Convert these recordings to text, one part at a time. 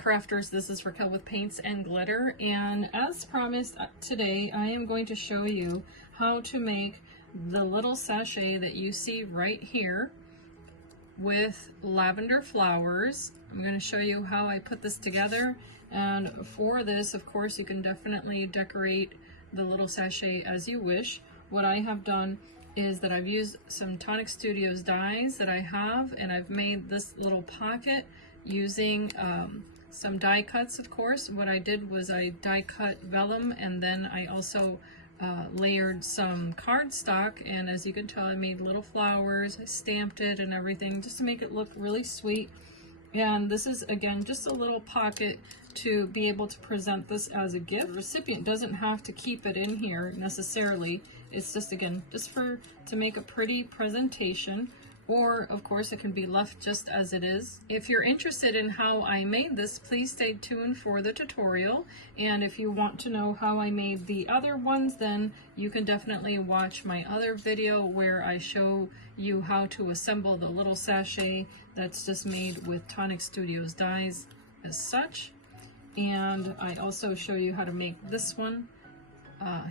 crafters, this is Raquel with Paints and Glitter, and as promised, today I am going to show you how to make the little sachet that you see right here with lavender flowers. I'm going to show you how I put this together, and for this, of course, you can definitely decorate the little sachet as you wish. What I have done is that I've used some tonicstudios dies that I have, and I've made this little pocket using some die cuts. Of course, what I did was I die cut vellum, and then I also layered some cardstock, and as you can tell, I made little flowers. I stamped it and everything just to make it look really sweet. And this is, again, just a little pocket to be able to present this as a gift. The recipient doesn't have to keep it in here necessarily. It's just, again, just to make a pretty presentation, or of course it can be left just as it is. If you're interested in how I made this, please stay tuned for the tutorial. And if you want to know how I made the other ones, then you can definitely watch my other video where I show you how to assemble the little sachet that's just made with tonicstudios dies as such. And I also show you how to make this one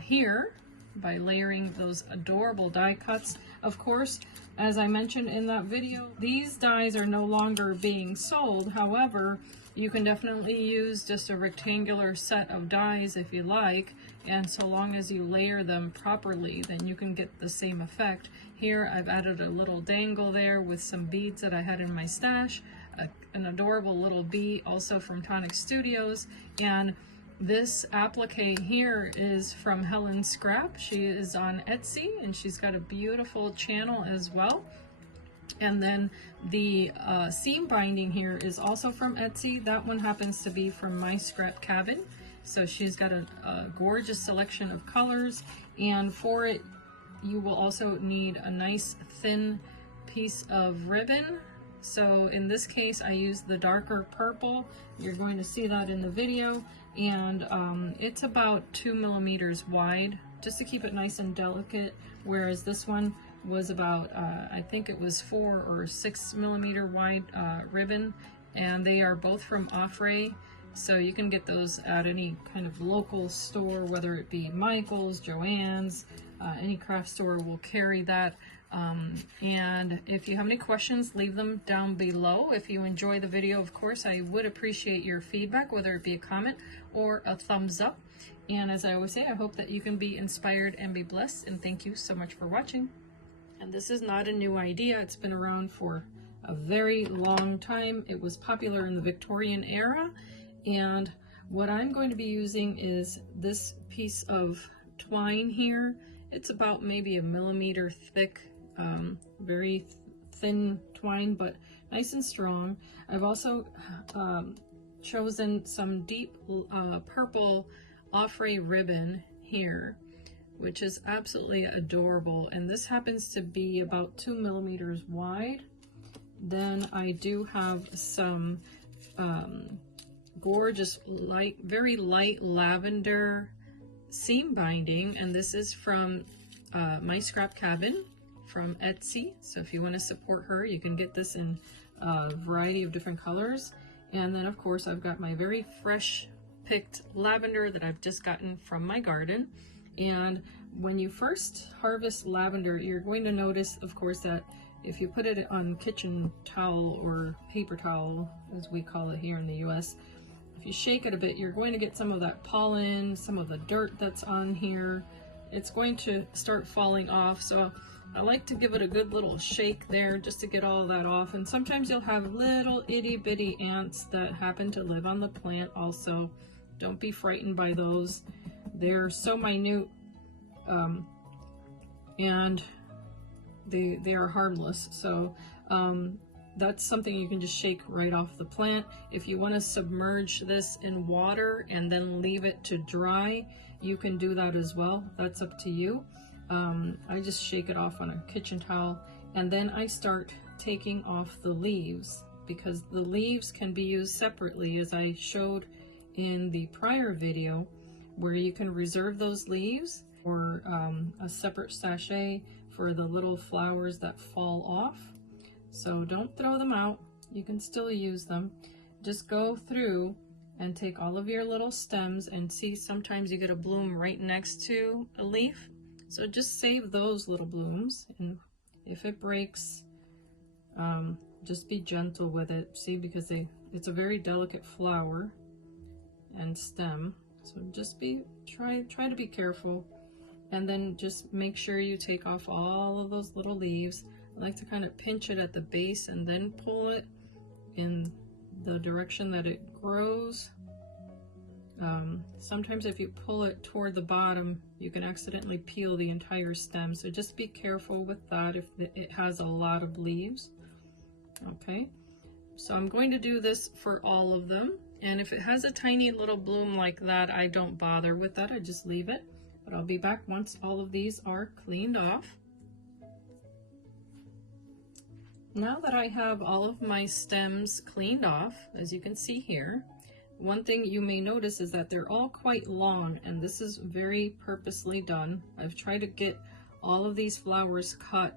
here by layering those adorable die cuts. Of course, as I mentioned in that video, these dies are no longer being sold. However, you can definitely use just a rectangular set of dies if you like, and so long as you layer them properly, then you can get the same effect. Here I've added a little dangle there with some beads that I had in my stash, an adorable little bee also from tonicstudios, and this applique here is from Helen Scrap. She is on Etsy, and she's got a beautiful channel as well. And then the seam binding here is also from Etsy. That one happens to be from My Scrap Cabin. So she's got a gorgeous selection of colors, and for it you will also need a nice thin piece of ribbon. So in this case I used the darker purple. You're going to see that in the video, and it's about 2 millimeters wide, just to keep it nice and delicate, whereas this one was about I think it was 4 or 6 millimeter wide ribbon, and they are both from Offray, so you can get those at any kind of local store, whether it be Michael's, Joann's, any craft store will carry that. And if you have any questions, leave them down below. If you enjoy the video, of course, I would appreciate your feedback, whether it be a comment or a thumbs up. And as I always say, I hope that you can be inspired and be blessed, and thank you so much for watching. And this is not a new idea. It's been around for a very long time. It was popular in the Victorian era, and what I'm going to be using is this piece of twine here. It's about maybe a millimeter thick, very thin twine, but nice and strong. I've also chosen some deep purple Offray ribbon here, which is absolutely adorable, and this happens to be about 2 millimeters wide. Then I do have some gorgeous light, very light lavender seam binding, and this is from My Scrap Cabin from Etsy. So if you want to support her, you can get this in a variety of different colors. And then of course I've got my very fresh picked lavender that I've just gotten from my garden. And when you first harvest lavender, you're going to notice, of course, that if you put it on kitchen towel or paper towel, as we call it here in the US, if you shake it a bit, you're going to get some of that pollen, some of the dirt that's on here. It's going to start falling off. So I like to give it a good little shake there just to get all of that off. And sometimes you'll have little itty bitty ants that happen to live on the plant also. Don't be frightened by those. They're so minute, and they are harmless. So that's something you can just shake right off the plant. If you want to submerge this in water and then leave it to dry, you can do that as well. That's up to you. I just shake it off on a kitchen towel, and then I start taking off the leaves, because the leaves can be used separately, as I showed in the prior video, where you can reserve those leaves or a separate sachet for the little flowers that fall off. So don't throw them out, you can still use them. just go through and take all of your little stems, and see sometimes you get a bloom right next to a leaf. So just save those little blooms, and if it breaks, just be gentle with it. See, because it's a very delicate flower and stem, so just try to be careful. And then just make sure you take off all of those little leaves. I like to kind of pinch it at the base and then pull it in the direction that it grows. Sometimes if you pull it toward the bottom, you can accidentally peel the entire stem, so just be careful with that if it has a lot of leaves. Okay, so I'm going to do this for all of them, and if it has a tiny little bloom like that, I don't bother with that, I just leave it. But I'll be back once all of these are cleaned off. Now that I have all of my stems cleaned off, as you can see here, one thing you may notice is that they're all quite long, and this is very purposely done. I've tried to get all of these flowers cut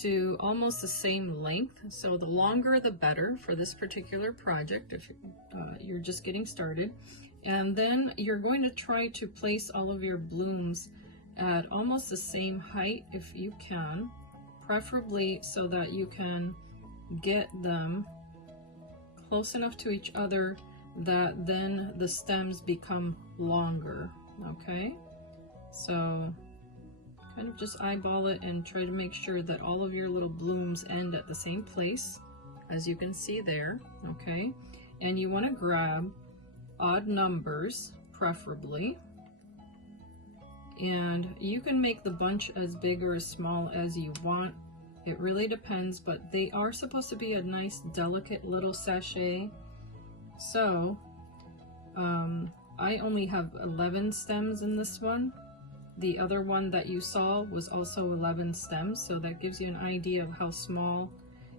to almost the same length, so the longer the better for this particular project if you're just getting started. And then you're going to try to place all of your blooms at almost the same height if you can, preferably so that you can get them close enough to each other that then the stems become longer. Okay, so kind of just eyeball it and try to make sure that all of your little blooms end at the same place, as you can see there. Okay, and you want to grab odd numbers preferably, and you can make the bunch as big or as small as you want. It really depends, but they are supposed to be a nice delicate little sachet. So I only have 11 stems in this one. The other one that you saw was also 11 stems, so that gives you an idea of how small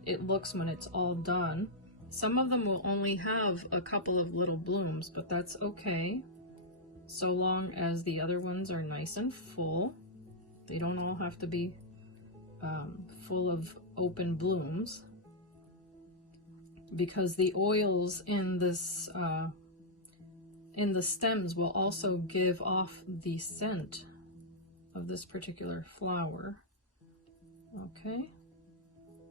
it looks when it's all done. Some of them will only have a couple of little blooms, but that's okay, so long as the other ones are nice and full. They don't all have to be full of open blooms, because the oils in this in the stems will also give off the scent of this particular flower. Okay,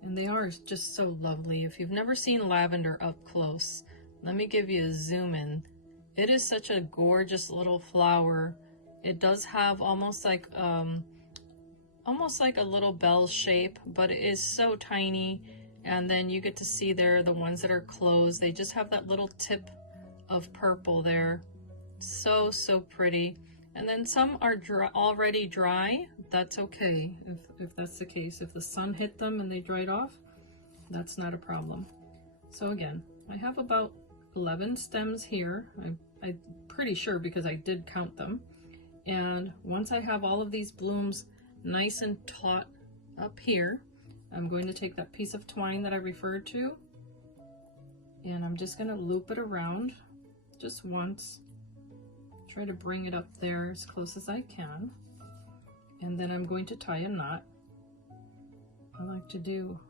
and they are just so lovely. If you've never seen lavender up close, let me give you a zoom in. It is such a gorgeous little flower. It does have almost like a little bell shape, but it is so tiny. And then you get to see there the ones that are closed, they just have that little tip of purple there. So pretty. And then some are already dry. That's okay if that's the case. If the sun hit them and they dried off, that's not a problem. So again, I have about 11 stems here. I'm pretty sure because I did count them. And once I have all of these blooms nice and taut up here, I'm going to take that piece of twine that I referred to, and I'm just going to loop it around just once. Try to bring it up there as close as I can, and then I'm going to tie a knot. I like to do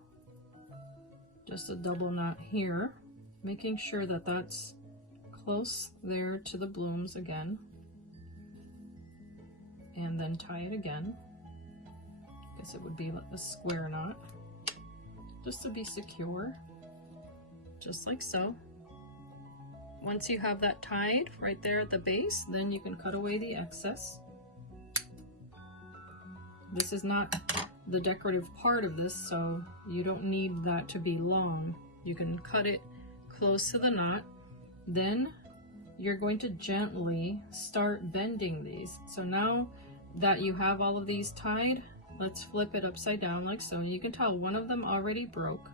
just a double knot here, making sure that that's close there to the blooms again, and then tie it again. I guess it would be a square knot, just to be secure, just like so. Once you have that tied right there at the base, then you can cut away the excess. This is not the decorative part of this, so you don't need that to be long. You can cut it close to the knot. Then you're going to gently start bending these. So now that you have all of these tied, let's flip it upside down like so. And you can tell one of them already broke.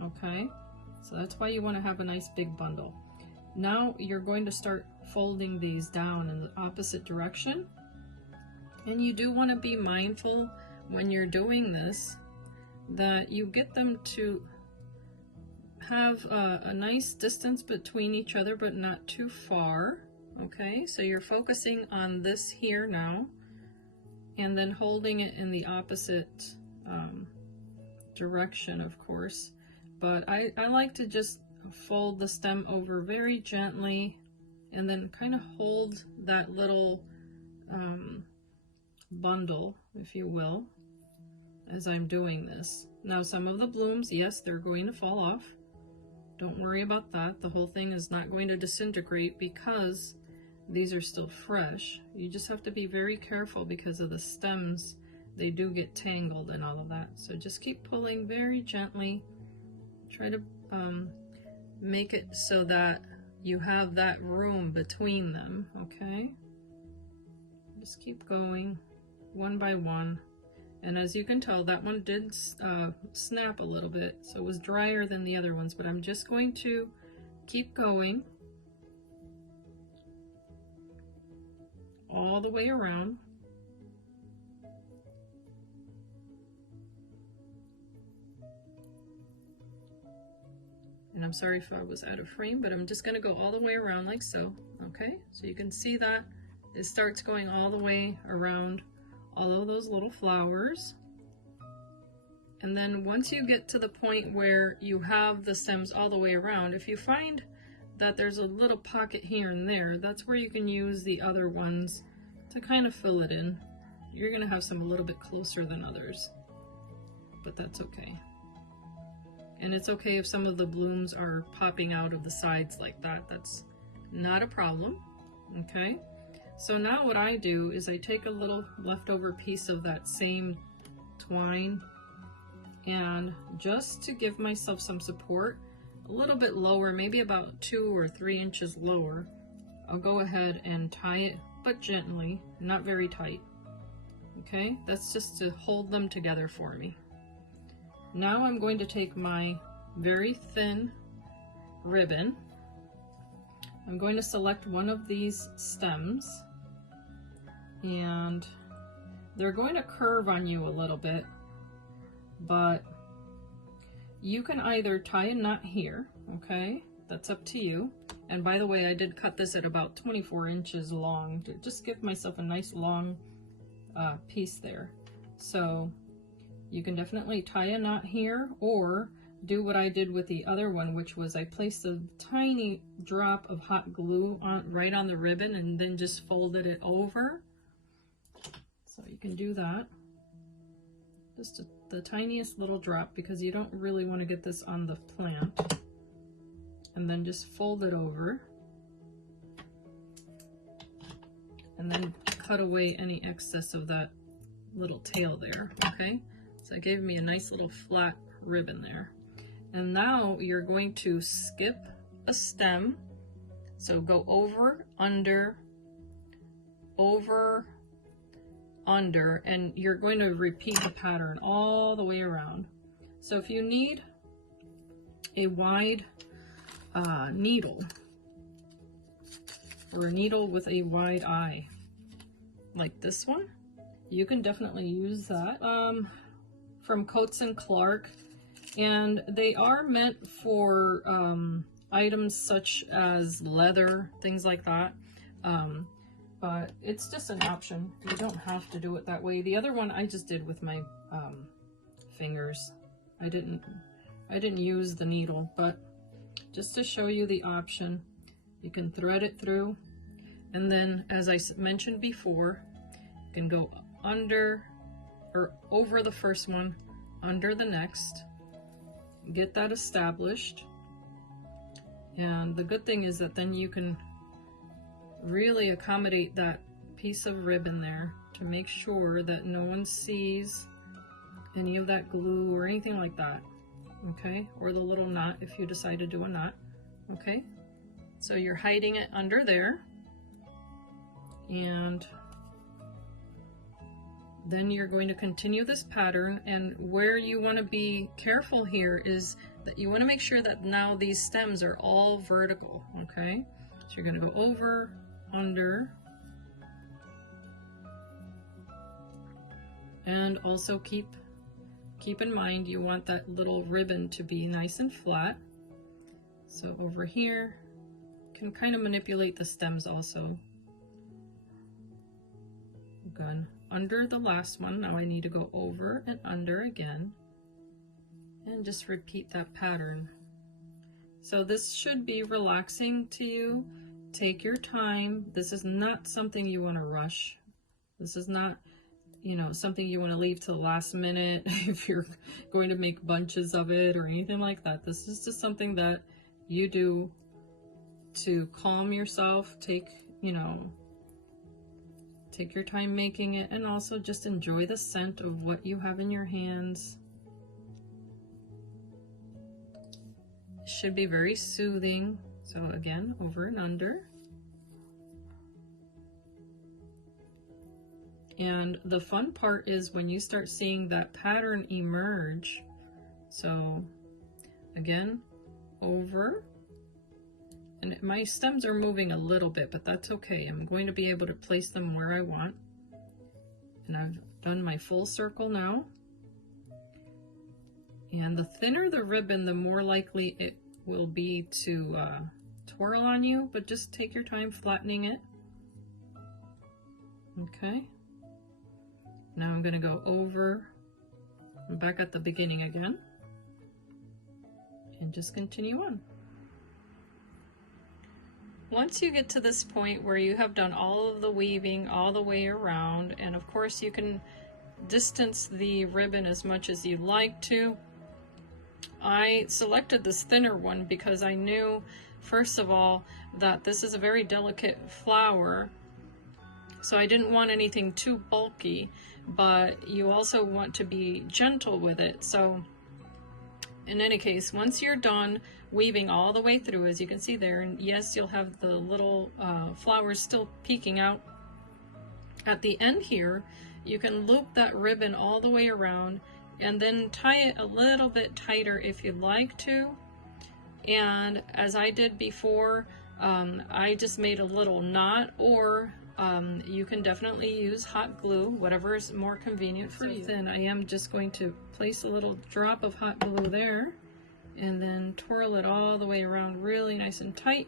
Okay, so that's why you want to have a nice big bundle. Now you're going to start folding these down in the opposite direction. And you do want to be mindful when you're doing this that you get them to have a nice distance between each other, but not too far. Okay, so you're focusing on this here now, and then holding it in the opposite direction, of course. But I like to just fold the stem over very gently and then kind of hold that little bundle, if you will, as I'm doing this. Now some of the blooms, yes, they're going to fall off. Don't worry about that. The whole thing is not going to disintegrate because these are still fresh. You just have to be very careful because of the stems. They do get tangled and all of that. So just keep pulling very gently. Try to make it so that you have that room between them, okay? Just keep going one by one. And as you can tell, that one did snap a little bit, so it was drier than the other ones, but I'm just going to keep going all the way around. And I'm sorry if I was out of frame, but I'm just going to go all the way around like so, okay? So you can see that it starts going all the way around all of those little flowers. And then once you get to the point where you have the stems all the way around, if you find that there's a little pocket here and there, that's where you can use the other ones to kind of fill it in. You're going to have some a little bit closer than others, but that's okay. And it's okay if some of the blooms are popping out of the sides like that. That's not a problem, okay? So now what I do is I take a little leftover piece of that same twine, and just to give myself some support, a little bit lower, maybe about 2 or 3 inches lower, I'll go ahead and tie it, but gently, not very tight. Okay, that's just to hold them together for me. Now I'm going to take my very thin ribbon. I'm going to select one of these stems, and they're going to curve on you a little bit, but you can either tie a knot here, okay? That's up to you. And by the way, I did cut this at about 24 inches long to just give myself a nice long piece there. So you can definitely tie a knot here, or do what I did with the other one, which was I placed a tiny drop of hot glue right on the ribbon and then just folded it over. So you can do that. Just the tiniest little drop, because you don't really want to get this on the plant. And then just fold it over. And then cut away any excess of that little tail there, okay? So it gave me a nice little flat ribbon there. And now you're going to skip a stem. So go over, under, over, under, and you're going to repeat the pattern all the way around. So if you need a wide needle, or a needle with a wide eye, like this one, you can definitely use that. From Coats and Clark, and they are meant for items such as leather, things like that, but it's just an option. You don't have to do it that way. The other one I just did with my fingers. I didn't use the needle, but just to show you the option, you can thread it through, and then as I mentioned before, you can go under or over the first one, under the next, get that established. And the good thing is that then you can really accommodate that piece of ribbon there to make sure that no one sees any of that glue or anything like that, okay? Or the little knot if you decide to do a knot, okay? So you're hiding it under there, and then you're going to continue this pattern. And where you want to be careful here is that you want to make sure that now these stems are all vertical, okay? So you're going to go over, under, and also keep in mind you want that little ribbon to be nice and flat. So over here, you can kind of manipulate the stems also. Good. Under the last one, now I need to go over and under again, and just repeat that pattern. So this should be relaxing to you. Take your time. This is not something you want to rush. This is not, you know, something you want to leave to the last minute if you're going to make bunches of it or anything like that. This is just something that you do to calm yourself, take your time making it, and also just enjoy the scent of what you have in your hands. It should be very soothing. So again, over and under. And the fun part is when you start seeing that pattern emerge. So again, over. And my stems are moving a little bit, but that's okay. I'm going to be able to place them where I want. And I've done my full circle now. And the thinner the ribbon, the more likely it will be to twirl on you, but just take your time flattening it. Okay. Now I'm going to go over and back at the beginning again. And just continue on. Once you get to this point where you have done all of the weaving all the way around, and of course you can distance the ribbon as much as you'd like to. I selected this thinner one because I knew, first of all, that this is a very delicate flower, so I didn't want anything too bulky, but you also want to be gentle with it. So in any case, once you're done weaving all the way through, as you can see there, and yes, you'll have the little flowers still peeking out at the end here, you can loop that ribbon all the way around and then tie it a little bit tighter if you'd like to. And as I did before, I just made a little knot, or you can definitely use hot glue, whatever is more convenient for you. Then I am just going to place a little drop of hot glue there and then twirl it all the way around really nice and tight,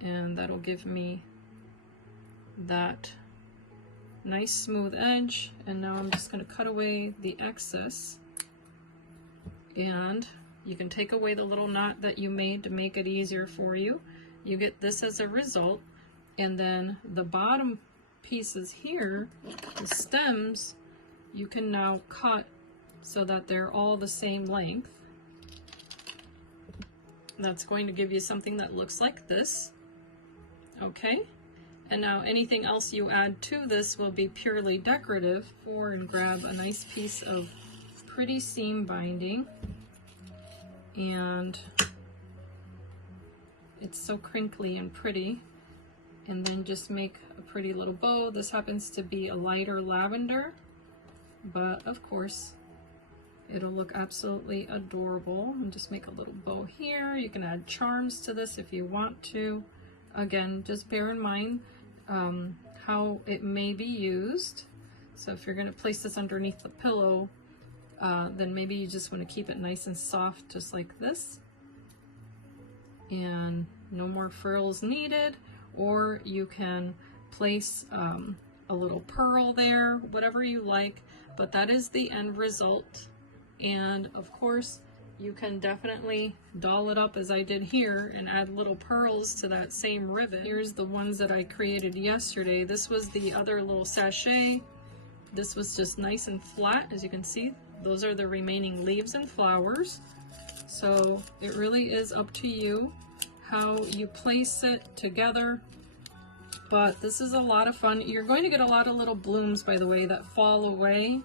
and that'll give me that nice smooth edge. And now I'm just going to cut away the excess, and you can take away the little knot that you made to make it easier for you. You get this as a result. And then the bottom pieces here, the stems, you can now cut so that they're all the same length. That's going to give you something that looks like this. Okay, and now anything else you add to this will be purely decorative. And grab a nice piece of pretty seam binding, and it's so crinkly and pretty. And then just make a pretty little bow. This happens to be a lighter lavender, but of course it'll look absolutely adorable. And just make a little bow here. You can add charms to this if you want to. Again, just bear in mind how it may be used. So if you're going to place this underneath the pillow, then maybe you just want to keep it nice and soft, just like this. And no more frills needed. Or you can place a little pearl there, whatever you like, but that is the end result. And of course, you can definitely doll it up as I did here and add little pearls to that same ribbon. Here's the ones that I created yesterday. This was the other little sachet. This was just nice and flat, as you can see. Those are the remaining leaves and flowers. So it really is up to you how you place it together, but this is a lot of fun. You're going to get a lot of little blooms, by the way, that fall away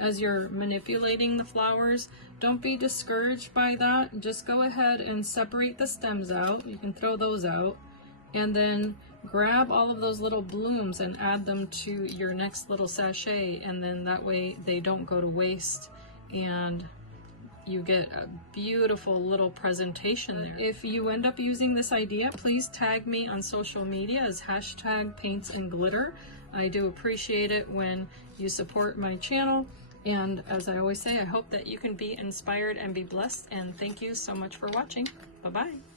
as you're manipulating the flowers. Don't be discouraged by that. Just go ahead and separate the stems out. You can throw those out, and then grab all of those little blooms and add them to your next little sachet, and then that way they don't go to waste and you get a beautiful little presentation there. If you end up using this idea, please tag me on social media as #PaintsandGlitter. I do appreciate it when you support my channel. And as I always say, I hope that you can be inspired and be blessed. And thank you so much for watching. Bye-bye.